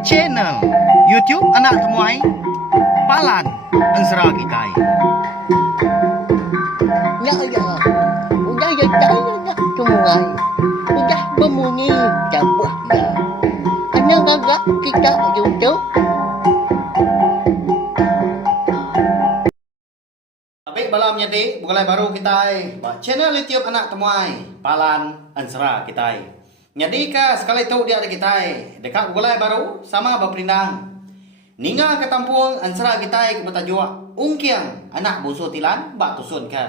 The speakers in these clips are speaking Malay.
Channel YouTube Anak Temuai Palan Ansara Kita. Ya ya, udah ya saya Temuai, udah berbunyi cabut ya. Anak agak kita YouTube. Baik malam jadi mulai baru kita channel YouTube Anak Temuai Palan Ansara Kita. Jadi ka sekali tu dia ada kita dekat mulai baru sama berperindang. Ninga ke tampung Ansara Kita ke bertajuk Ungkiang Anak Bungsu Tilan bak tusun ke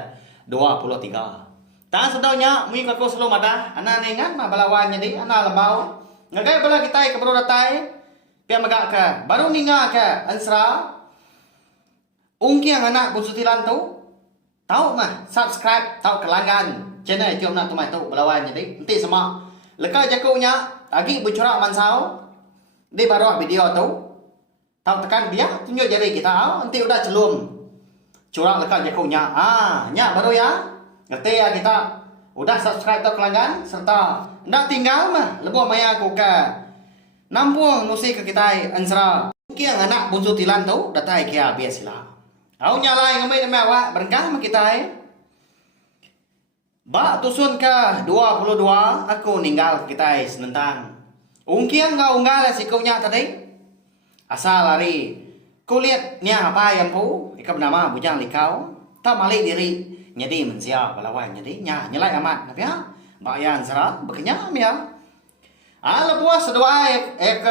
23. Tak sedaunya mui kako selum ada anak nengan ma balawan jadi anak lembau. Ngagai bala kita ke baru datai pia magak ke baru ninga ke Ansara Ungkiang Anak Bungsu Tilan tu. Tahu mah subscribe tahu kelanggan channel YouTube Anak Temuai tu balawan jadi nanti semua leka jakunya lagi bercorak mansau di bawah video tu tahu tekan dia tunjuk jari kita nanti udah celum corak leka jakunya nya baru ya ngerti ya kita udah subscribe tahu kelanggan serta ndak tinggal mah lebuh maya aku ke nampung musik ke kita Ansara Ungkiang Anak Bungsu Tilan tu datai kia biasila au nyalai ngamai mewah berengkah sama kita Bak tusun ke 22 aku ninggal kita senentang. Ungkiang ngau unggal sikunya tadi. Asal lari. Kulihat nya apa yang pu ikap nama bujang likau. Tak malik diri nyedi mensia balawan nyedi nya nyelai amat ya. Bayan serat bekenya ya. Ala puas sedua ek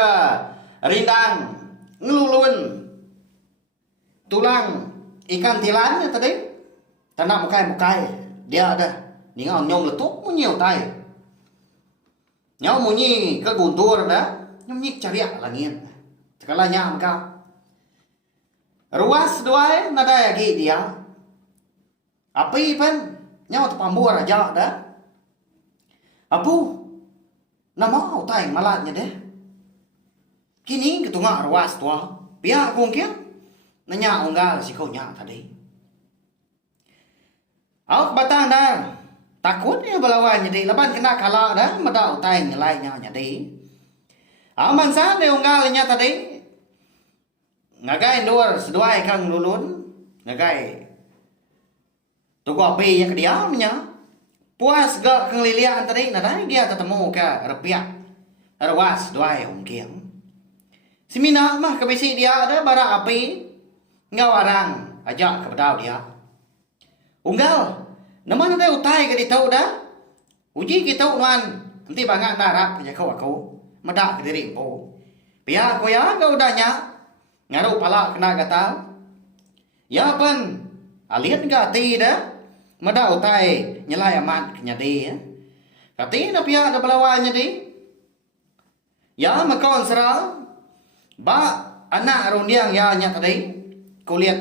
rindang ngelulun tulang ikan tilan tadi. Tanah mukai dia ada Ninga nyong letuk mu nhiều tay. Nhau mu nyi ke guntur dah. Nyong nyik cariak langit. Sekala nyam ka. Ruas dua nada lagi dia. Api pen nhau terpambur aja dah. Apu nama utai malatnya deh. Kini ketunga ruas tua. Pihak kongkiang nanya unggal si kau nya tadi. Au batang dah. Takut ya balawan jadi leban kena kalah dah mada utai nilainya jadi. Aman sa ne unggalnya tadi. Ngagai luar seduai kang lulun. Ngagai tugu api yang dia nya. Puas gak kang lilian tadi nadai dia ketemu ke repiak. Rawas duai ungkiang. Simina mah kebisi dia ada bara api. Ngawarang ajak kepada dia. Unggal nama nanti utai ke ditau dah. Uji kita uan nanti bangat darap kerja kau aku. Medak ke diri po. Pihak aku ya kau udahnya. Ngaruh pala kena gatal. Ya pun alian gati dah. Medak utai nyelai amat kenyadi ya. Kati na pihak ada balawannya di. Ya makon serang. Ba anak rundiang ya nya tadi. Kulihat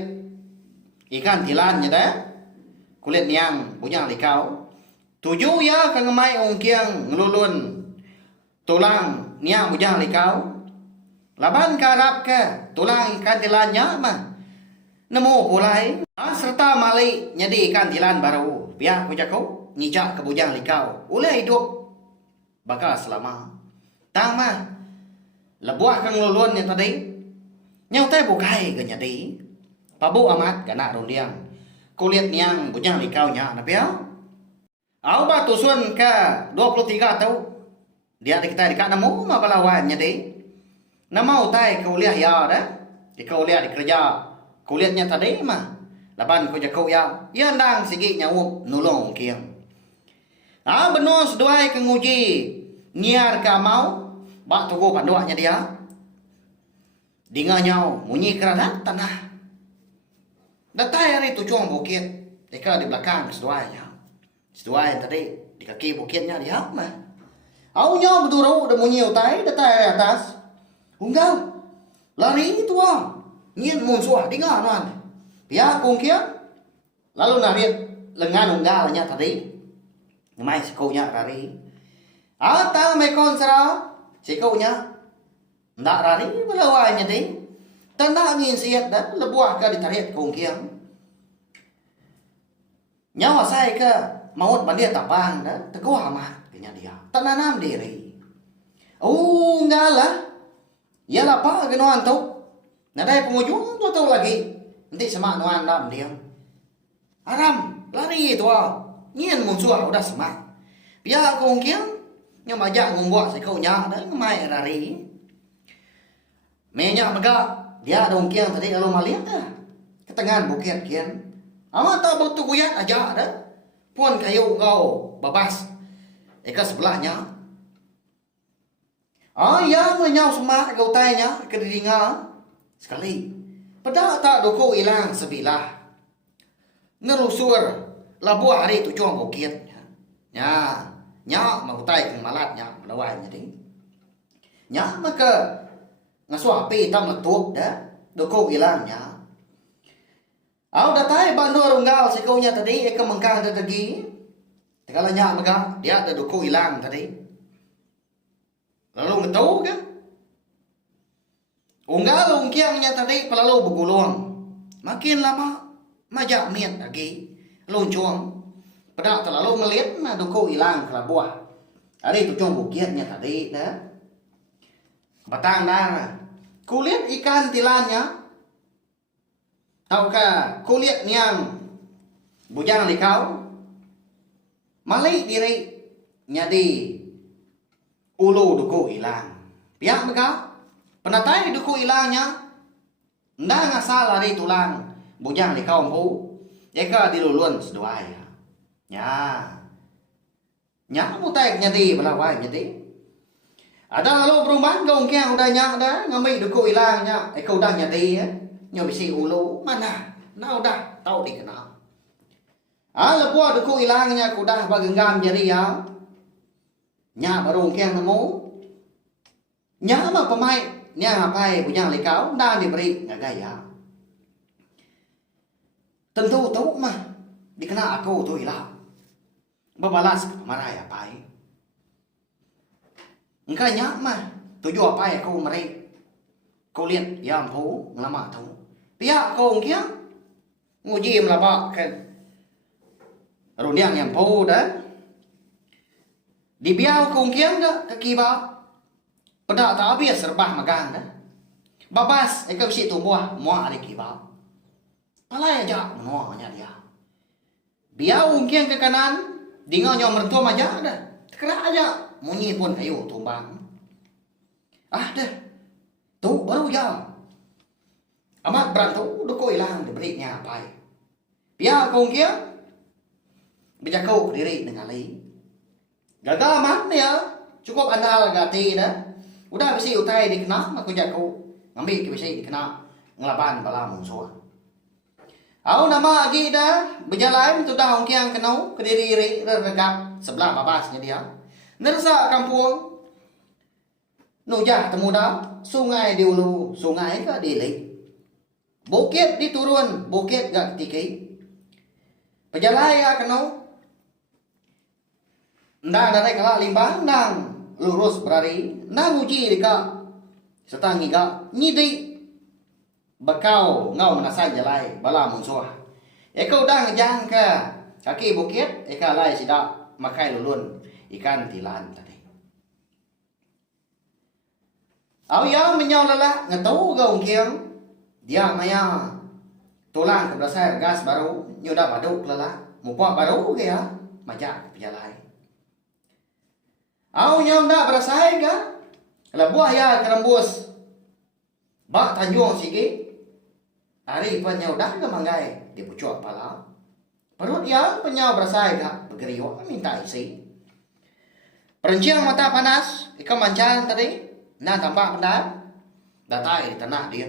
ikan tilannya dah. Kulit niang bujang likau. Tujuh ya kang ngemai ungkiang ngelulun tulang niang bujang likau. Laban karap ke tulang ikan tilannya mah. Nemu pulai. Serta malik nyedi ikan tilan baru. Biar kujakau nyijak ke bujang likau. Ulai hidup bakal selama. Tang mah. Lebuah kang ngelulun yang tadi. Nyautai bukai ke nyedi. Pabu amat gana rundiang. Kulit niang bujang likau nya na pia. Au ba tusun ke 23 tau. Dia kita dekat namu ma balawan nya di. Nama utai kuliah ya dah. Di kuliah di kerja. Kuliahnya tadi mah. Laban ko jakau ya. Ya ndang sigi nyau nulung kiang. Benos duai ke nguji nyiar ka mau. Ba tugu panduaknya dia. Dinga nyau munyi kerana tanah. Datai hari tujuan bukit. Deka di belakang seduanya. Seduanya tadi di kaki bukitnya dia mah. Aunya berduru dan munyi utai datai atas. Unggal. Lari itu Nyin musuh dengar man. Pihak kongkiang. Lalu narit lengan unggalnya tadi. Ngemai sikunya lari. Atang mekon serah. Sikunya. Ndak lari belawanya di. Tanda angin siat dan lebuah ke ditarik kongkiang. Nyawa saya ke maut bandia tapang dan teguh amat kenya dia. Tananam diri. Oh, enggak lah. Yalah pak kenuan tu. Nadai pengujung tu lagi. Nanti semak nuan dah dia. Aram, lari tu ah. Nyen musuh udah semak. Biar kau kian, nhưng mà dạ ngùng bọ sẽ câu nhá đấy mai là rí. Mẹ nhá mà cả, dia đồng kian tadi kalau malihat dah. Ketengahan bukit kian. Ama tak betul kuyat aja dah. Puan kayu kau babas. Eka sebelahnya. Ya menyau semak kau tanya ke diringa sekali. Pada tak doko hilang sebilah. Nerusur labuah hari tu cuang bukit. Ya, nya mau tay kung malat nya lawai nya ding. Nya maka ngaswa api tam letup dah. Doko hilang nya. Au datai bandor unggal si kau nya tadi eka mengkang dadagi. Tegala nya maka dia ada doko hilang tadi. Lalu ngetau kan? Unggal ungkiangnya tadi pelalu begulung. Makin lama majak miat lagi. Loncong. Pada terlalu melihat nah doko hilang ke buah. Ada itu cong bukitnya tadi dah. Batang dah. Kulit ikan tilannya. Tahukah kulit yang bujang likau. Malik diri nyadi ulu duku hilang. Pihak mereka penatai duku hilangnya ndak ngasal dari tulang bujang di kaum pu. Eka dilulun seduai. Ya. Nya mutai nyadi belawai nyadi. Ada lalu perumahan kau kia udah nyak dah ngambil duku hilangnya. Eka udah nyadi ya. Nyo bisi ulu mana? Nah udah tahu dikenal. Lepas duku hilangnya aku dah bagenggam jadi ya. Nya baru kian nemu. Nya mah pemain. Nya ngapai punya likau. Dah diberi nggak gaya. Tentu tahu mah. Dikenal aku tu hilang. Berbalas marah apa? Engkau nya mah. Tujuh apa aku meri. Kau lihat yang pu ngelama tu. Pihak kau kia. Nguji melabak kan. Rundiang yang pu dah. Di biau kong kiang dah kaki ba. Pada tak habis serbah magang dah. Babas eka bisi tumbuh muak di kiba. Palai aja menuanya dia. Biau kiang ke kanan, dingo nyo mertua aja dah. Tekera aja munyi pun kayu tumbang. Dah. Tu baru ya. Amat berantu doko hilang diberinya apa. Biau kong kiang berjakau diri dengan lain. Gagal man ya. Cukup andal gati dah. Udah bisi utai dikena aku jago. Ngambil ke bisi dikena ngelaban bala musuh. Au nama lagi dah berjalan tu dah ongkiang kenau ke diri regap sebelah babasnya dia. Nersa kampung. Nujah temu dah sungai di ulu, sungai ke di lek. Bukit diturun, bukit gak tiki. Berjalan ya kenau. Nang dari kala limbang nang lurus berari nang uji deka serta ngiga nyidi bakau ngau menasai jalai bala musuh. Eka udah ngejang ke kaki bukit eka lai sidak makai lulun ikan tilan tadi. Au yang menyau lala ngetau gaung kiang dia maya tulang ke belasai gas baru nyoda baduk lala mupa baru ke ya majak pejalai. Au nyam dah berasai ka? Kalau buah ya kerembus. Bak tanjung sikit. Hari penyau dah ke manggai di pucuk pala. Perut yang penyau berasai ka? Bergeriwa minta isi. Perenciang mata panas. Ikan mancang tadi. Nah tampak pendan. Datai di tanah dia.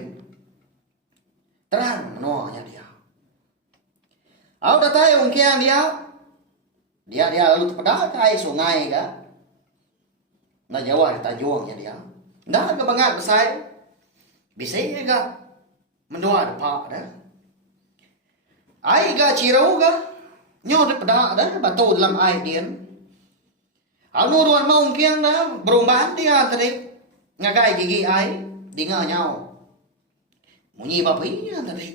Terang menuanya dia. Au datai ungkian dia. Dia lalu terpedak ke air sungai ka? Na Jawa di Tanjungnya dia. Dah ke bangat besar. Bisa juga mendua depak dah. Ai ga cirau ga. Nyo de pedak dah batu dalam air dia. Anu ruan mau kiang dah berumbahan dia tadi. Ngagai gigi ai dinga nyau. Munyi bapi tadi.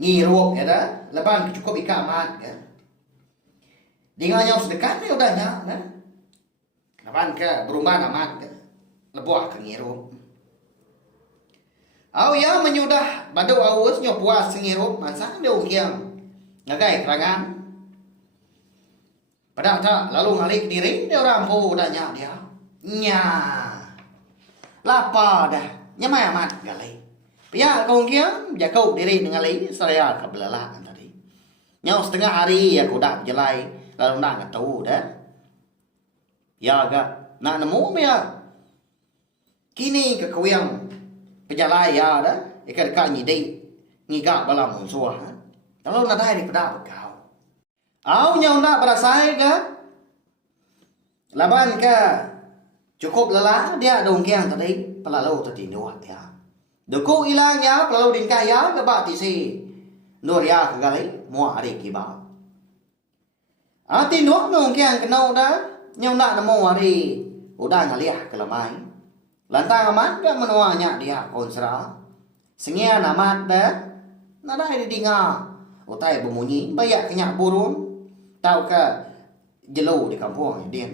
Nyi ruok ya dah. Leban cukup ikan mat ya. Dinga nyau sedekat ni udah nyak dah. Laban ke berumah amat ke. Lebuah ke ngirup. Au ya menyudah badu awus nyo puas ngirup mansa dia ukiang. Ngagai kerangan. Pada tak lalu ngalik diri dia orang po danya dia. Nya. Lapa dah. Nyamai amat galai. Pia kau kiam jakau diri dengan lagi saya ke belalaan tadi. Nyau setengah hari aku dah jelai lalu nak tahu dah. Ya agak nak nemu ya. Kini ke kau yang pejalai ya dah. Ikan dekat nyidi ngigak balam musuh. Lalu nak dah di pedang kau. Au nyau nak berasai ke? Laban ke? Cukup lelah dia dong kiang tadi pelalu tadi nuat ya. Duku ilang ya pelalu dingkah ya ke bak tisi. Nur ya ke gali mua hari kiba. Ati nuat dong kiang kenau dah. Nyau nak nemu hari udah ngaliah ke lemai. Lantang amat ke menuanya dia konsra. Sengian amat dah. Nada di dinga. Utai bemunyi bayak kenyak burung. Tahu ke jelu di kampung dia.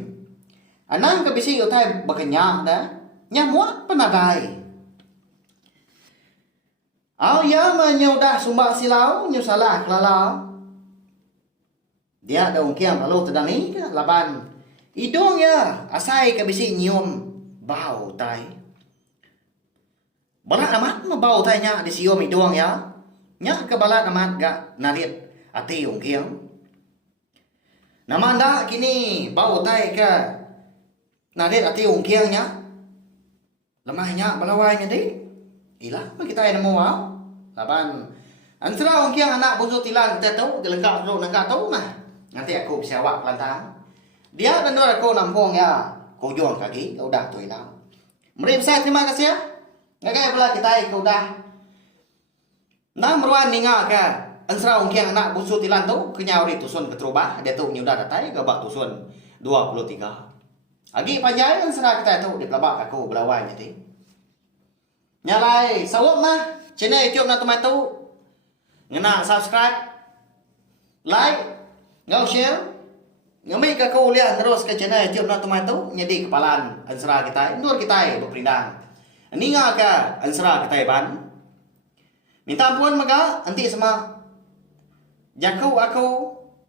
Anang ke bisi utai berkenyak dah. Nyamuk penadai. Au ya menyudah sumbak silau nyusalah kelalau. Dia dong kiam lalu tedani ke laban. Hidung ya asai ke bisi nyium bau tai. Balat amat bau tai nya di sium hidung ya. Nya ke balat amat gak narit ati ong kiam. Namanda kini bau tai ke narit ati ong kiam nya. Lemahnya balawainya deh. Ilah kita yang nemu wow. Laban antara ong kiam anak busuk tilan kita tahu gelengkap dulu nengkap tahu mah. Nanti aku bisa awak lantang. Dia dan dua aku nampung ya. Kau jual kaki udah tu hilang. Meri saya terima kasih ya. Ngagai pula kita ikut udah. Nah meruan ninga ke. Antara ong kiam anak busuk tilan tu kenyau di tusun keterubah. Dia tu nyudah datai ke bak tusun 23. Agi panjang antara kita tu di pelabak aku belawai jadi. Nyalai sawak mah channel YouTube na teman tu ngena subscribe like ngau share ngamai ka kau lihat terus ke channel YouTube na teman tu jadi kepalan ansra kita nur kita berperindang ninga ka ansra kita ban minta ampun maka anti sama jakau aku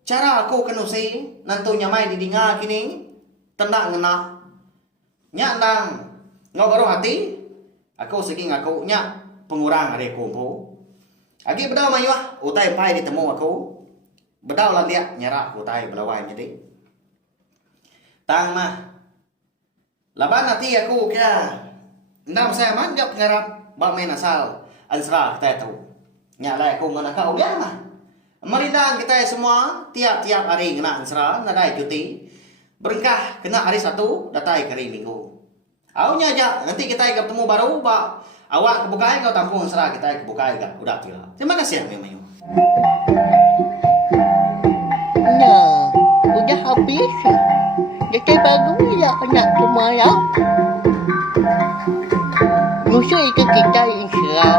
cara aku kenusi nantu nyamai di dinga kini tendak ngena nyak nang ngau baru hati. Aku segi ngaku nya pengurang hari kumpu. Agi bedau mayuah utai pai ditemu aku. Bedau lah dia nyerak utai belawai jadi. Tang mah. Laban nanti aku kira ndam saya manjap ngarap bak main asal ansra kita tu. Nya lai aku menakau dia mah. Merindang kita semua tiap-tiap hari kena ansra nadai cuti. Berkah kena hari Sabtu datai hari Minggu. Aunya aja nanti kita ketemu baru pak awak kebukai kau tampung serah kita kebukai gak udah tuh. Terima kasih ya Mayu. Nah, udah habis. Jadi bagus ya anak semua ya. Musuh itu kita insya